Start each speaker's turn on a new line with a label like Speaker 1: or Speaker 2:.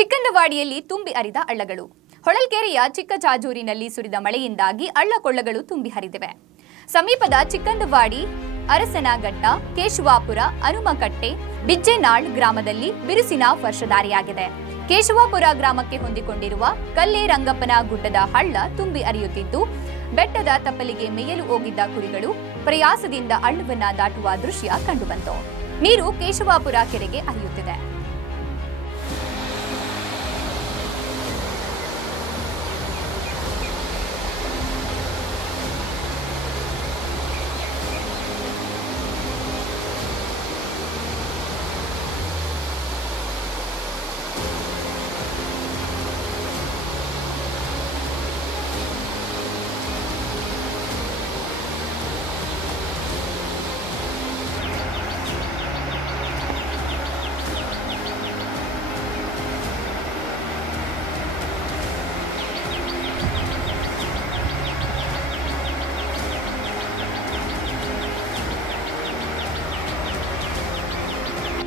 Speaker 1: ಚಿಕ್ಕಂದವಾಡಿಯಲ್ಲಿ ತುಂಬಿ ಹರಿದ ಅಳ್ಳಗಳು ಹೊಳಲ್ಕೆರೆಯ ಚಿಕ್ಕಜಾಜೂರಿನಲ್ಲಿ ಸುರಿದ ಮಳೆಯಿಂದಾಗಿ ಅಳ್ಳಕೊಳ್ಳಗಳು ತುಂಬಿ ಹರಿದಿವೆ. ಸಮೀಪದ ಚಿಕ್ಕಂದವಾಡಿ, ಅರಸನಘಟ್ಟ, ಕೇಶವಾಪುರ ಅನುಮಕಟ್ಟೆ ಬಿಜ್ಜೆನಾಳ್ ಗ್ರಾಮದಲ್ಲಿ ಬಿರುಸಿನ ವರ್ಷಧಾರಿಯಾಗಿದೆ. ಕೇಶವಾಪುರ ಗ್ರಾಮಕ್ಕೆ ಹೊಂದಿಕೊಂಡಿರುವ ಕಲ್ಲೇ ರಂಗಪ್ಪನ ಗುಡ್ಡದ ಹಳ್ಳ ತುಂಬಿ ಹರಿಯುತ್ತಿದ್ದು, ಬೆಟ್ಟದ ತಪ್ಪಲಿಗೆ ಮೇಯಲು ಹೋಗಿದ್ದ ಕುರಿಗಳು ಪ್ರಯಾಸದಿಂದ ಹಳ್ಳವನ್ನ ದಾಟುವ ದೃಶ್ಯ ಕಂಡುಬಂತು. ನೀರು ಕೇಶವಾಪುರ ಕೆರೆಗೆ ಹರಿಯುತ್ತಿದೆ.